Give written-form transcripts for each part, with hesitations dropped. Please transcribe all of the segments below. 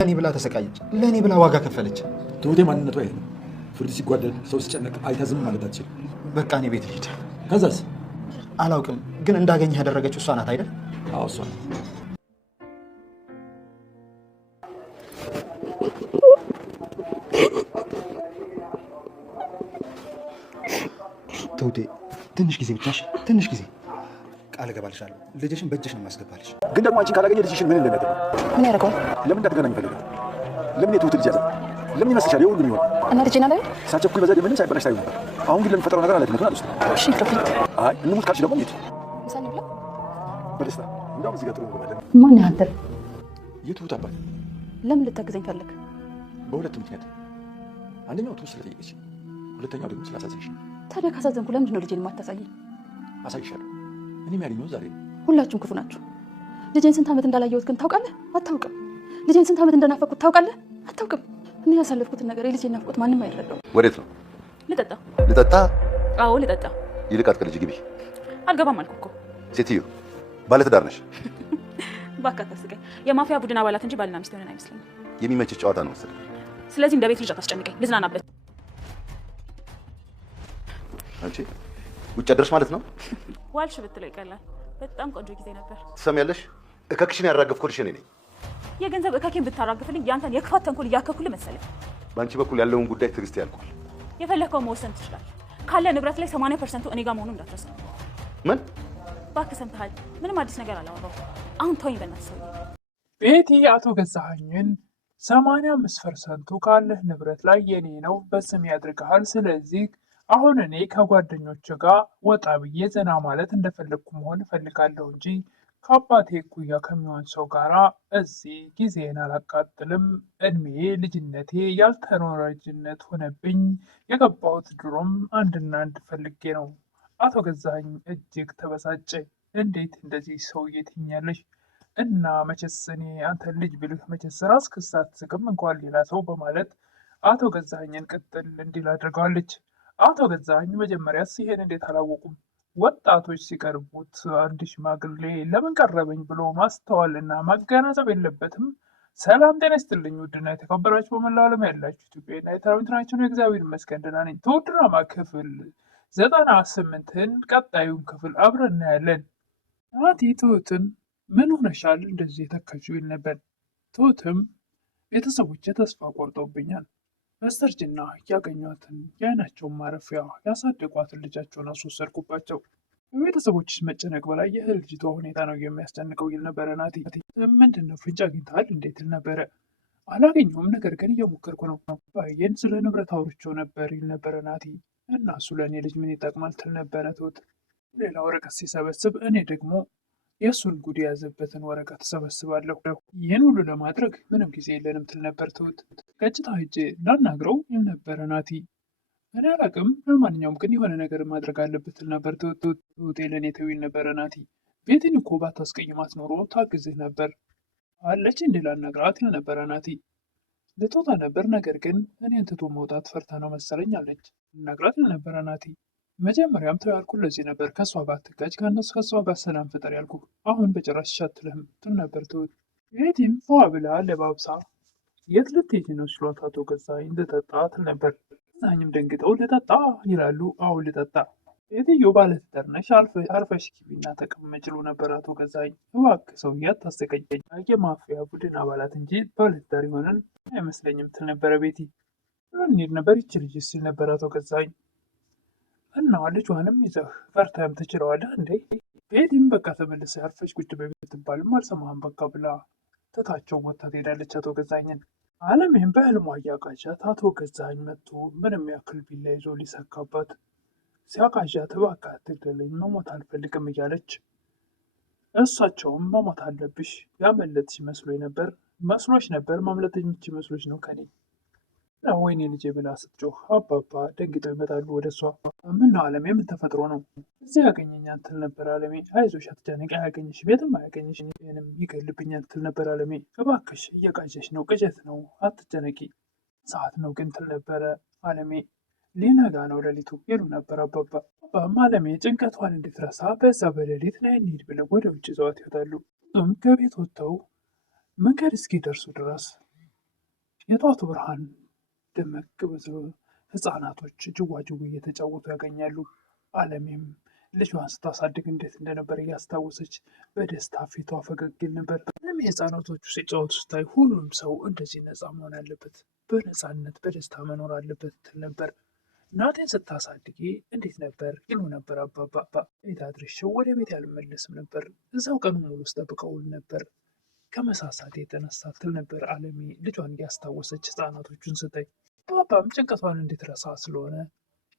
ለኔ ብላ ተሰቃየች፣ ለኔ ብላ ዋጋ ከፈለች። ትሁቴ ማንነቷ ይሄ ነው። ፍርድ ሲጓደል ሰው ሲጨነቅ አይታ ዝም ማለት አትችልም። በቃ እኔ ቤት ልሂድ። ከዛስ? አላውቅም፣ ግን እንዳገኘህ ያደረገችው እሷ ናት አይደል? አዎ እሷ ናት። ትሁቴ ትንሽ ጊዜ ብቻሽ፣ ትንሽ ጊዜ ቃል እገባልሻለሁ። ልጅሽን በእጅሽ ነው የማስገባልሽ። ግን ደግሞ አንቺን ካላገኘ ልጅሽን ምን እንደሚያደርገው? ምን ያደርገዋል? ለምን እንዳትገናኝ ይፈልጋል? ለምን የትሁት ልጅ ያዘ? ለምን ይመስልሻል? የሁሉም ይሆን እና ልጅና ላይ ሳቸኩል በዘዴ ምንም ሳይበላሽ ታዩ ነበር። አሁን ግን ለሚፈጠረው ነገር ኃላፊነቱን አልወስድም። እሺ ይቅርብኝ። አይ እንሙት ካልሽ ደግሞ እንሂድ ምሳሌ ብላ በደስታ እንዳውም እዚህ ጋር ጥሩ እንገባለን። ማን ያንተር? የትሁት አባት። ለምን ልታግዘኝ ፈለግ? በሁለት ምክንያት፣ አንደኛው ትሁት ስለጠየቀች፣ ሁለተኛው ደግሞ ስላሳዘንሽ። ታዲያ ካሳዘንኩ ለምንድን ነው ልጄን የማታሳየኝ? አሳይሻለሁ። እኔም ያገኘሁት ዛሬ ነው። ሁላችሁም ክፉ ናችሁ። ልጄን ስንት ዓመት እንዳላየሁት ግን ታውቃለህ? አታውቅም። ልጄን ስንት ዓመት እንደናፈኩት ታውቃለህ? አታውቅም። እኔ ያሳለፍኩትን ነገር የልጄን ናፍቆት ማንም አይረዳው። ወዴት ነው? ልጠጣ። ልጠጣ? አዎ ልጠጣ። ይልቅ አትቀልጂ፣ ግቢ። አልገባም አልኩ እኮ። ሴትዮ ባለትዳር ነሽ? እባክህ አታስቀኝ። የማፊያ ቡድን አባላት እንጂ ባልና ሚስት ሆነን አይመስለኝም። የሚመችሽ ጨዋታ ነው መሰለኝ። ስለዚህ እንደ ቤት ልጅ አታስጨንቀኝ፣ ልዝናናበት። አንቺ ውጭ አደረሽ ማለት ነው? ዋልሽ ብትለው ይቀላል። በጣም ቆንጆ ጊዜ ነበር። ትሰሚያለሽ? እከክሽን ያራገፍኩልሽ እኔ ነኝ። የገንዘብ እከኬን ብታራግፍልኝ ያንተን የክፋት ተንኮል እያከኩልህ መሰለኝ። በአንቺ በኩል ያለውን ጉዳይ ትዕግስት ያልቋል። የፈለግከው መወሰን ትችላለህ። ካለ ንብረት ላይ 80% እኔ ጋር መሆኑን እንዳትረሳ። ምን? እባክህ ሰምተሃል? ምንም አዲስ ነገር አላወራሁም። አሁን ተወኝ በእናትህ ሰውዬ። ቤቲ አቶ ገዛኸኝን 85% ካለህ ንብረት ላይ የኔ ነው በስም ያድርግሃል። ስለዚህ አሁን እኔ ከጓደኞች ጋር ወጣ ብዬ ዘና ማለት እንደፈለግኩ መሆን እፈልጋለሁ እንጂ ከአባቴ እኩያ ከሚሆን ሰው ጋር እዚህ ጊዜን አላቃጥልም። እድሜ ልጅነቴ ያልተኖረ ልጅነት ሆነብኝ። የገባሁት ድሮም አንድና አንድ ፈልጌ ነው። አቶ ገዛኸኝ እጅግ ተበሳጨ። እንዴት እንደዚህ ሰውዬ ትኛለሽ? እና መቼስ እኔ አንተን ልጅ ብልህ መቼስ ራስ ክስ አትስቅም እንኳን ሌላ ሰው በማለት አቶ ገዛኸኝን ቅጥል እንዲል አድርገዋለች። አቶ ገዛኸኝ መጀመሪያስ ይሄን እንዴት አላወቁም? ወጣቶች ሲቀርቡት አንድ ሽማግሌ ለምን ቀረበኝ ብሎ ማስተዋልና ማገናዘብ የለበትም? ሰላም ጤና ይስጥልኝ። ውድና የተከበራችሁ በመላው ዓለም ያላችሁ ኢትዮጵያና ኤርትራውያን ናችሁ። እግዚአብሔር ይመስገን ደህና ነኝ። ትሁት ድራማ ክፍል 98ን ቀጣዩን ክፍል አብረን እናያለን። ናቲ ትሁትን ምን ሆነሻል እንደዚህ የተከችው ይል ነበር። ትሁትም ቤተሰቦቼ ተስፋ ቆርጠውብኛል። በስተርጅና ያገኟትን የዓይናቸውን ማረፊያ ያሳደጓትን ልጃቸውን አስወሰድኩባቸው። በቤተሰቦችሽ መጨነቅ በላይ የልጅቷ ሁኔታ ነው የሚያስጨንቀው ይል ነበረ ናቲ። ምንድን ነው ፍንጭ አግኝተሃል እንዴት ይል ነበረ። አላገኘሁም፣ ነገር ግን እየሞከርኩ ነው። ባየን ስለ ንብረት አውርቼው ነበር ይል ነበረ ናቲ። እና እሱ ለእኔ ልጅ ምን ይጠቅማል ትል ነበረ ትሁት። ሌላ ወረቀት ሲሰበስብ እኔ ደግሞ የእሱን ጉድ የያዘበትን ወረቀት እሰበስባለሁ። ይህን ሁሉ ለማድረግ ምንም ጊዜ የለንም ትል ነበር ትሁት። ገጭታ ሄጄ ላናግረው ይል ነበረ ናቲ። እኔ አላቅም፣ ለማንኛውም ግን የሆነ ነገር ማድረግ አለበት ትል ነበር ትሁቴ። ለእኔ ተው ይል ነበረ ናቲ። ቤትን እኮ ባታስቀይማት ኖሮ ታግዝህ ነበር አለች እንዴ ላናግራት ይል ነበረ ናቲ። ልትወጣ ነበር፣ ነገር ግን እኔን ትቶ መውጣት ፈርታ ነው መሰለኝ አለች። ልናግራት ይል ነበረ ናቲ። መጀመሪያም ተው ያልኩ ለዚህ ነበር፣ ከእሷ ጋር አትጋጭ፣ ከእሷ ጋር ሰላም ፍጠር ያልኩ። አሁን በጭራሽ አትልህም ትል ነበር ትሁት። ቤቲም ፏ ብላ ለባብሳ የት ልትሄጂ ነው ሲሏት አቶ ገዛኸኝ ልጠጣ ትል ነበር። ገዛኸኝም ደንግጠው ልጠጣ ይላሉ። አዎ ልጠጣ። ሴትዮ ባለትዳር ነሽ፣ አርፈሽ ግቢና ተቀመጭ ይሉ ነበር አቶ ገዛኸኝ። እባክህ ሰውዬ አታስቀኝ፣ የማፊያ ቡድን አባላት እንጂ ባለትዳር የሆነን አይመስለኝም ትል ነበረ ቤቲ። እንሂድ ነበር ይች ልጅ ሲል ነበር አቶ ገዛኸኝ። እና ልጇንም ይዘህ ፈርተህም ትችለዋለህ እንዴ? ቤቲም በቃ ተመልሰ አርፈሽ ቁጭ በይ ብትባልም አልሰማህም በቃ ብላ ትታቸው ወጥታ ትሄዳለች አቶ ገዛኸኝን። አለሜም በህልሟ እያቃዣት አቶ ገዛኸኝ መጥቶ ምንም ያክል ቢላ ይዞ ሊሰካባት ሲያቃዣት እባክህ አትግደለኝ መሞት አልፈልግም እያለች እሳቸውም መሞት አለብሽ ያመለጥሽ መስሎሽ ነበር ማምለጥ የምትችይ መስሎሽ ነው ከኔ ወይኔ ልጄ ብላ ስትጮህ አባባ ደንግጠው ይመጣሉ ወደ እሷ። ምነው አለሜ ምን ተፈጥሮ ነው እዚህ ያገኘኛል ትል ነበር አለሜ። አይዞሽ አትጨነቂ፣ አያገኝሽ፣ ቤትም አያገኝሽ፣ እኔንም ይገልብኛል ትል ነበር አለሜ። እባክሽ እየቃዠሽ ነው፣ ቅዠት ነው፣ አትጨነቂ። ሰዓት ነው ግን ትል ነበረ አለሜ። ሊነጋ ነው ሌሊቱ ይሉ ነበር አባባ። አባባም አለሜ ጭንቀቷን እንድትረሳ በዛ በሌሊት ነይ እንሂድ ብለው ወደ ውጭ ይዘዋት ይወጣሉ። ከቤት ወጥተው መንገድ እስኪደርሱ ድረስ የጧቱ ብርሃን ደመቅ ብሎ ህፃናቶች ጅዋጅዌ እየተጫወቱ ያገኛሉ። አለሜም ልጇን ስታሳድግ እንዴት እንደነበር እያስታወሰች በደስታ ፊቷ ፈገግ ይል ነበር። አለሜ ህፃናቶቹ ሲጫወቱ ስታይ ሁሉም ሰው እንደዚህ ነፃ መሆን አለበት፣ በነፃነት በደስታ መኖር አለበት ትል ነበር። እናቴን ስታሳድጊ እንዴት ነበር ይሉ ነበር አባባ። ቤት አድርሼው ወደ ቤት ያልመለስም ነበር፣ እዛው ቀኑን ሙሉ ስጠብቀው ውል ነበር ከመሳሳት የተነሳ ትል ነበር አለሜ ልጇን እያስታወሰች ህፃናቶቹን ስታይ። አባባም ጭንቀቷን እንድትረሳ ስለሆነ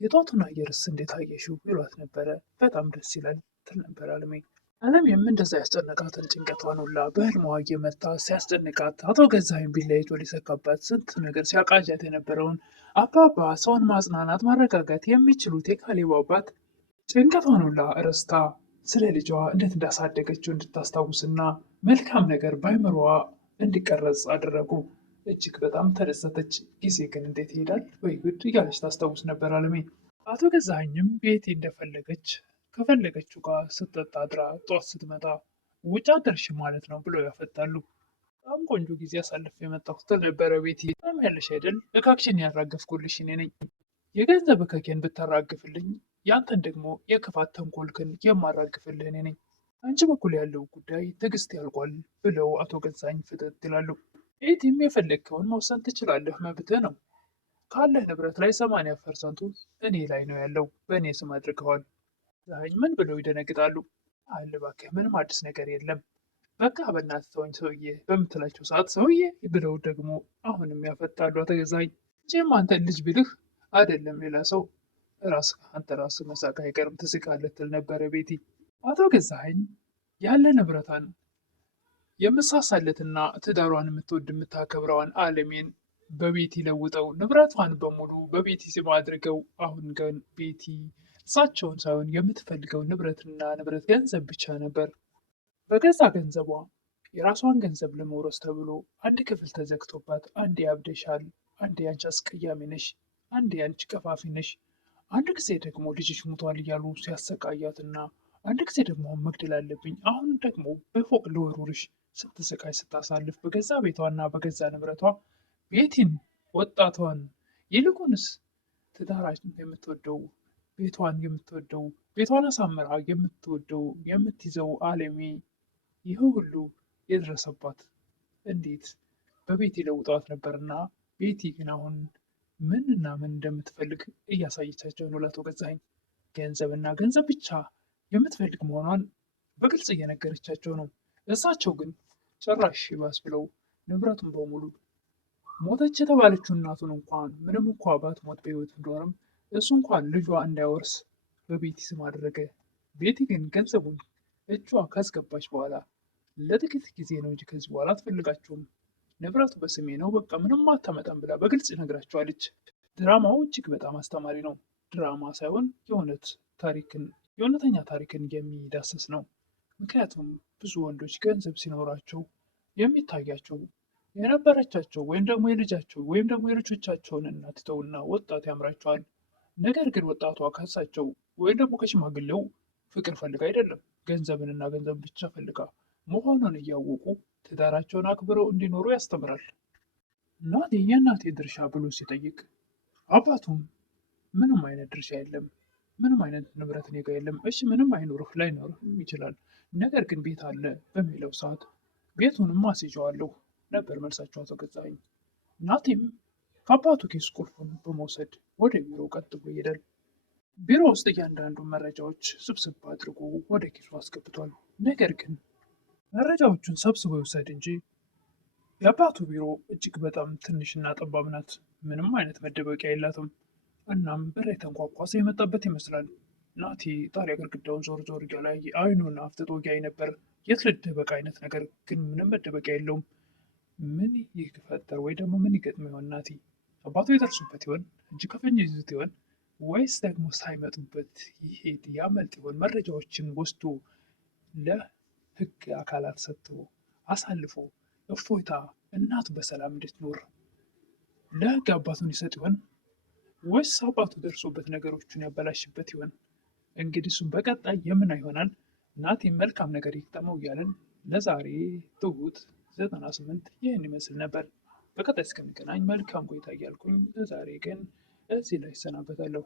የጧቱን አየርስ እንዴት አየሽው ይሏት ነበረ። በጣም ደስ ይላል ትል ነበር አለሜ። አለሜም እንደዛ ያስጨነቃትን ጭንቀቷን ሁላ በህልሟ እየመጣ ሲያስጨንቃት አቶ ገዛኸኝ ቢላ ይዞ ሊሰካባት ስንት ነገር ሲያቃዣት የነበረውን አባባ ሰውን ማጽናናት ማረጋጋት የሚችሉት የካሌብ አባት ጭንቀቷን ሁላ ረስታ ስለ ልጇ እንዴት እንዳሳደገችው እንድታስታውስና መልካም ነገር በአይምሮዋ እንዲቀረጽ አደረጉ። እጅግ በጣም ተደሰተች። ጊዜ ግን እንዴት ይሄዳል ወይ ጉድ እያለች ታስታውስ ነበር አለሜ። አቶ ገዛኸኝም ቤቲ እንደፈለገች ከፈለገችው ጋር ስትጠጣ አድራ ጠዋት ስትመጣ ውጭ አደርሽ ማለት ነው ብለው ያፈጣሉ። በጣም ቆንጆ ጊዜ አሳልፍ የመጣሁ ትል ነበረ ቤቲ። በጣም ያለሽ አይደል እካክሽን ያራገፍኩልሽ እኔ ነኝ። የገንዘብ እከኬን ብታራግፍልኝ ያንተን ደግሞ የክፋት ተንኮልክን የማራግፍልህ እኔ ነኝ። አንቺ በኩል ያለው ጉዳይ ትዕግስት ያልቋል ብለው አቶ ገዛኸኝ ፍጥጥ ይላሉ። ቤቲም የፈለግከውን መውሰን ትችላለህ፣ መብትህ ነው። ካለህ ንብረት ላይ 80%ቱ እኔ ላይ ነው ያለው፣ በእኔ ስም አድርገዋል። ገዛኸኝ ምን ብለው ይደነግጣሉ። አለ እባክህ ምንም አዲስ ነገር የለም፣ በቃ በእናትህ ተወኝ ሰውዬ በምትላቸው ሰዓት ሰውዬ ብለው ደግሞ አሁንም ያፈጣሉ አቶ ገዛኸኝ። እንጂም አንተ ልጅ ብልህ አይደለም ሌላ ሰው አንተ ራስህ መሳቅ አይቀርም ትስቃለህ ትል ነበረ ቤቲ። አቶ ገዛኸኝ ያለ ንብረቷን የምሳሳለትና ትዳሯን የምትወድ የምታከብረዋን አለሜን በቤቲ ለውጠው ንብረቷን በሙሉ በቤቲ ስም አድርገው አሁን ግን ቤቲ እሳቸውን ሳይሆን የምትፈልገው ንብረት ገንዘብ ብቻ ነበር። በገዛ ገንዘቧ የራሷን ገንዘብ ለመውረስ ተብሎ አንድ ክፍል ተዘግቶባት አንዴ ያብደሻል፣ አንዴ ያንቺ አስቀያሚ ነሽ፣ አንዴ ያንቺ ቀፋፊ ነሽ፣ አንድ ጊዜ ደግሞ ልጅሽ ሙቷል እያሉ ሲያሰቃያትና አንድ ጊዜ ደግሞ መግደል አለብኝ፣ አሁን ደግሞ በፎቅ ልወርውርሽ ስትስቃይ ስታሳልፍ በገዛ ቤቷና በገዛ ንብረቷ ቤቲን ወጣቷን ይልቁንስ ትዳራችን የምትወደው ቤቷን አሳምራ የምትወደው የምትይዘው አለሜ ይህ ሁሉ የደረሰባት እንዴት በቤቲ ለውጧት ነበርና ቤቲ ግን አሁን ምንና ምን እንደምትፈልግ እያሳየቻቸው ነው ለአቶ ገዛኸኝ። ገንዘብና ገንዘብ ብቻ የምትፈልግ መሆኗን በግልጽ እየነገረቻቸው ነው። እሳቸው ግን ጭራሽ ይባስ ብለው ንብረቱን በሙሉ ሞተች የተባለችው እናቱን እንኳን ምንም እንኳ ባትሞት በሕይወት እንደሆነም እሱ እንኳን ልጇ እንዳይወርስ በቤቲ ስም አደረገ። ቤቲ ግን ገንዘቡን እጇ ካስገባች በኋላ ለጥቂት ጊዜ ነው እንጂ ከዚህ በኋላ አትፈልጋቸውም፣ ንብረቱ በስሜ ነው፣ በቃ ምንም አታመጣም ብላ በግልጽ ነግራቸዋለች። ድራማው እጅግ በጣም አስተማሪ ነው። ድራማ ሳይሆን የእውነተኛ ታሪክን የሚዳስስ ነው። ምክንያቱም ብዙ ወንዶች ገንዘብ ሲኖራቸው የሚታያቸው የነበረቻቸው ወይም ደግሞ የልጃቸው ወይም ደግሞ የልጆቻቸውን እናት ተውና ወጣት ያምራቸዋል። ነገር ግን ወጣቷ ከሳቸው ወይም ደግሞ ከሽማግሌው ፍቅር ፈልጋ አይደለም፣ ገንዘብንና ገንዘብ ብቻ ፈልጋ መሆኑን እያወቁ ትዳራቸውን አክብረው እንዲኖሩ ያስተምራል። እናቴ የእናቴ ድርሻ ብሎ ሲጠይቅ አባቱም ምንም አይነት ድርሻ የለም፣ ምንም አይነት ንብረት እኔ ጋ የለም፣ እሺ ምንም አይኖርህ ላይኖርህም ይችላል፣ ነገር ግን ቤት አለ በሚለው ሰዓት ቤቱንም አስይዤዋለሁ ነበር መልሳቸው አቶ ገዛኸኝ። እናቴም ከአባቱ ኬስ ቁልፉን በመውሰድ ወደ ቢሮ ቀጥ ብሎ ይሄዳል። ቢሮ ውስጥ እያንዳንዱ መረጃዎች ስብስብ አድርጎ ወደ ኪሱ አስገብቷል። ነገር ግን መረጃዎቹን ሰብስቦ ይውሰድ እንጂ የአባቱ ቢሮ እጅግ በጣም ትንሽና ጠባብ ናት። ምንም አይነት መደበቂያ የላትም። እናም በር የተንኳኳ ሰው የመጣበት ይመስላል። ናቲ ጣሪያ ግድግዳውን ዞር ዞር እያለ አይኑን አፍጥጦ እያየ ነበር። የት ልደበቅ አይነት ነገር ግን ምንም መደበቂያ የለውም። ምን ይፈጠር ወይ ደግሞ ምን ይገጥም ይሆን? ናቲ አባቱ የደርሱበት ይሆን? እጅ ከፍንጅ ይዙት ይሆን? ወይስ ደግሞ ሳይመጡበት ይሄድ ያመልጥ ይሆን? መረጃዎችን ወስዶ ለህግ አካላት ሰጥቶ አሳልፎ እፎይታ እናቱ በሰላም እንድትኖር ለህግ አባቱን ይሰጥ ይሆን? ወይስ አባቱ ደርሶበት ነገሮችን ያበላሽበት ይሆን? እንግዲህ እሱም በቀጣይ የምና ይሆናል። ናቲ መልካም ነገር ይግጠመው እያለን ለዛሬ ትሁት 98 ይህን ይመስል ነበር። በቀጣይ እስክንገናኝ መልካም ቆይታ እያልኩኝ ለዛሬ ግን እዚህ ላይ ይሰናበታለሁ።